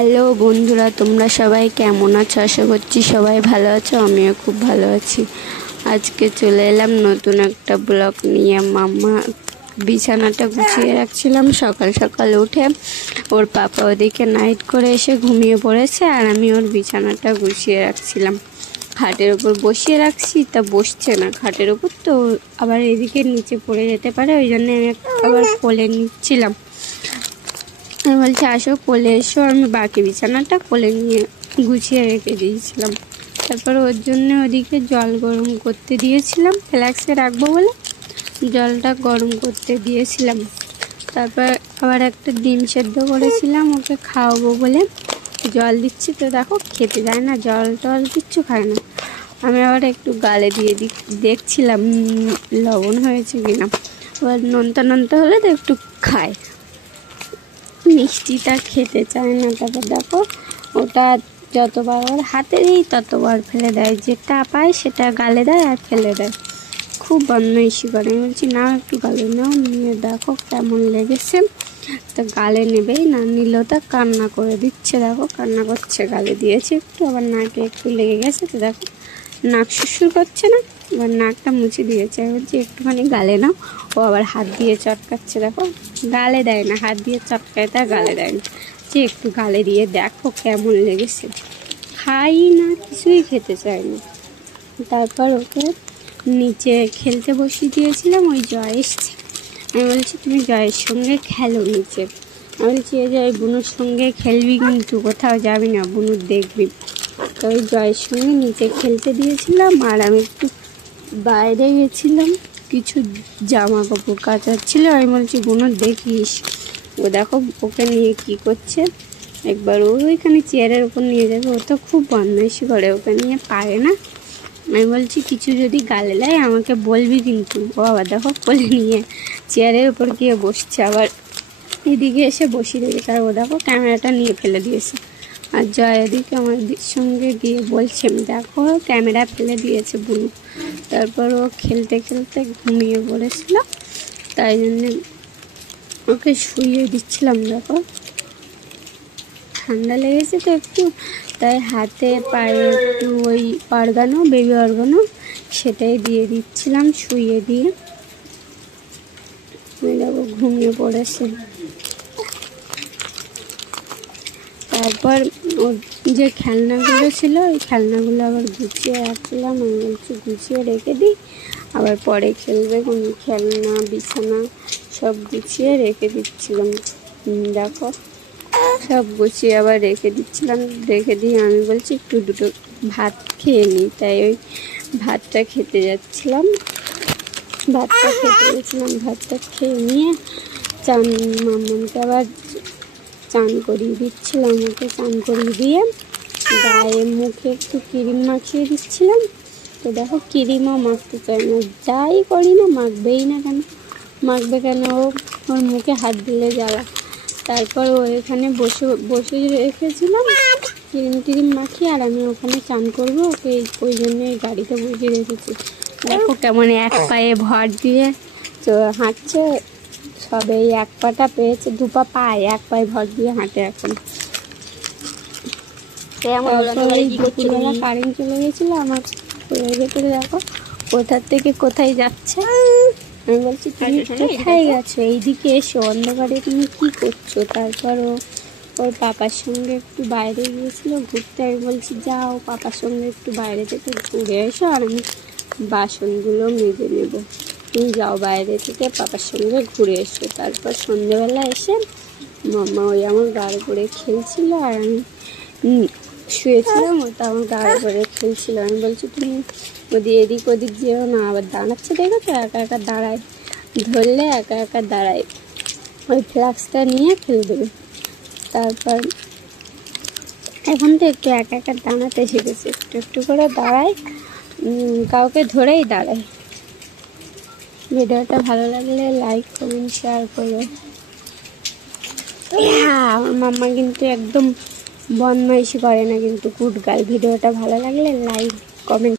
Hello বন্ধুরা, তোমরা সবাই কেমন আছো? আশা করছি সবাই ভালো আছো। আমিও খুব ভালো আছি। আজকে চলে এলাম নতুন একটা ব্লগ নিয়ে। মাম্মা বিছানাটা গুছিয়ে রাখছিলাম। সকাল সকাল উঠে ওর পাপা ওদিকে নাইট করে এসে ঘুমিয়ে পড়েছে, আর আমি ওর বিছানাটা গুছিয়ে রাখছিলাম। খাটের ওপর বসিয়ে রাখছি, তা বসছে না খাটের ওপর, তো আবার এদিকে নিচে পড়ে যেতে পারে, ওই জন্য আমি আবার কোলে নিচ্ছিলাম। আমি বলছি আসো কোলে এসো, আমি বাকি বিছানাটা কোলে নিয়ে গুছিয়ে রেখে দিয়েছিলাম। তারপর ওর জন্য ওদিকে জল গরম করতে দিয়েছিলাম, ফ্ল্যাক্সে রাখবো বলে জলটা গরম করতে দিয়েছিলাম। তারপর আবার একটা ডিম সেদ্ধ করেছিলাম ওকে খাওয়াবো বলে, জল দিচ্ছি তো দেখো খেতে যায় না, জল টল কিচ্ছু খায় না। আমি আবার একটু গালে দিয়ে দেখছিলাম লবণ হয়েছে কিনা। আবার নোনতা নোনতা হলে তো একটু খায়, মিষ্টিটা খেতে চায় না। তারপর দেখো ওটা যতবার ওর হাতে দিই ততবার ফেলে দেয়, যেটা পায় সেটা গালে দেয় আর ফেলে দেয়। খুব বদমাইশি করে। আমি বলছি না একটু গালে নাও, নিয়ে দেখো কেমন লেগেছে। তো গালে নেবেই না, নিলেও তা কান্না করে দিচ্ছে, দেখো কান্না করছে। গালে দিয়েছে একটু, আবার নাকে একটু লেগে গেছে, তো দেখো নাক সুরসুর করছে না, এবার নাকটা মুছে দিয়েছে। আমি বলছি একটুখানি গালে নাও, ও আবার হাত দিয়ে চটকাচ্ছে। দেখো গালে দেয় না, হাত দিয়ে চটকায়, তা গালে দেয় না। যে একটু গালে দিয়ে দেখো কেমন লেগেছে। খাই না, কিছুই খেতে চায় না। তারপর ওকে নিচে খেলতে বসিয়ে দিয়েছিলাম, ওই জয় এসছে। আমি বলছি তুমি জয়ের সঙ্গে খেলো নিচে। আমি বলছি এই জয় বুনুর সঙ্গে খেলবি, কিন্তু কোথাও যাবি না, বুনুর দেখবি। তো ওই জয়ের সঙ্গে নিচে খেলতে দিয়েছিলাম, আর আমি একটু বাইরে গেছিলাম, কিছু জামা কাপড় কাচার ছিল। আমি বলছি বুনুর দেখিস। ও দেখো ওকে নিয়ে কি করছে। একবার ও ওইখানে চেয়ারের ওপর নিয়ে যাবে, ও তো খুব বদমাইশি করে, ওকে নিয়ে পারে না। আমি বলছি কিছু যদি গালে দেয় আমাকে বলবি কিন্তু। ও আবার দেখো কোলে নিয়ে চেয়ারের উপর গিয়ে বসছে, আবার এদিকে এসে বসিয়ে দিয়েছে। আর ও দেখো ক্যামেরাটা নিয়ে ফেলে দিয়েছে। আর জয় এদিকে আমার সঙ্গে দিয়ে বলছে দেখো ক্যামেরা ফেলে দিয়েছে বুনু। তারপর ও খেলতে খেলতে ঘুমিয়ে পড়েছিল, তাই জন্যে ওকে শুইয়ে দিচ্ছিলাম। দেখো ঠান্ডা লেগেছে তো একটু, তাই হাতে পায়ে একটু ওই অর্গানো, বেবি অর্গানো, সেটাই দিয়ে দিচ্ছিলাম শুইয়ে দিয়ে। দেখো ঘুমিয়ে পড়েছে। তারপর ওর যে খেলনাগুলো ছিল ওই খেলনাগুলো আবার গুছিয়ে রাখছিলাম। আমি বলছি গুছিয়ে রেখে দিই, আবার পরে খেলবে। কোনো খেলনা বিছানা সব গুছিয়ে রেখে দিচ্ছিলাম। দেখো সব গুছিয়ে আবার রেখে দিচ্ছিলাম। রেখে দিয়ে আমি বলছি একটু দুটো ভাত খেয়ে নিই, তাই ওই ভাতটা খেতে যাচ্ছিলাম। ভাতটা খেতে গেছিলাম, ভাতটা খেয়ে নিয়ে মাম্মামকে আবার চান করিয়ে দিচ্ছিলাম। ওকে চান করিয়ে দিয়ে গায়ে মুখে একটু ক্রিম মাখিয়ে দিচ্ছিলাম। তো দেখো ক্রিমও মাখতে চায় না, যাই করি না মাখবেই না। কেন মাখবে কেন? ওর মুখে হাত দিলে জ্বালা। তারপর ও এখানে বসে বসে রেখেছিলাম ক্রিম মাখিয়ে, আর আমি ওখানে চান করবো ওকে, ওই জন্য এই গাড়িতে বসিয়ে রেখেছি। দেখো কেমন এক পায়ে ভর দিয়ে হাঁটছে। সবে এই এক পাটা পেয়েছে, দুপা পায়, এক পায়ে ভর দিয়ে হাঁটে এখন। দুপুরবেলা কারেন্ট চলে গেছিলো আমার কোলের ভেতরে, দেখো কোথার থেকে কোথায় যাচ্ছে। আমি বলছি তুমি কোথায় গেছো, এইদিকে এসো, অন্ধকারে তুমি কী করছো? তারপর ওর পাপার সঙ্গে একটু বাইরে গিয়েছিলো ঘুরতে। আমি বলছি যাও পাপার সঙ্গে একটু বাইরে থেকে ঘুরে এসো, আর আমি বাসনগুলো মেজে নেব, তুমি যাও বাইরে থেকে পাপার সঙ্গে ঘুরে এসো। তারপর সন্ধ্যেবেলা এসে মাম্মা ওই আমার গাড়ি করে খেলছিল, আর আমি শুয়েছিলাম, ওটা আমার গাড়ি করে খেলছিল। আমি বলছি তুমি এদিক ওদিক যেও না, আবার দাঁড়াচ্ছে দেখো তো, একা একা দাঁড়ায়, ধরলে একা একা দাঁড়ায়, ওই ফ্লাক্সটা নিয়ে ফেলে দেবে। তারপর এখন তো একটু একা একা দাঁড়াতে শিখেছে, একটু একটু করে দাঁড়ায়, কাউকে ধরেই দাঁড়ায়। ভিডিওটা ভালো লাগলে লাইক কমেন্ট শেয়ার করো। আমার মাম্মা কিন্তু একদম বদমাইশি করে না, কিন্তু গুড গার্ল। ভিডিওটা ভালো লাগলে লাইক কমেন্ট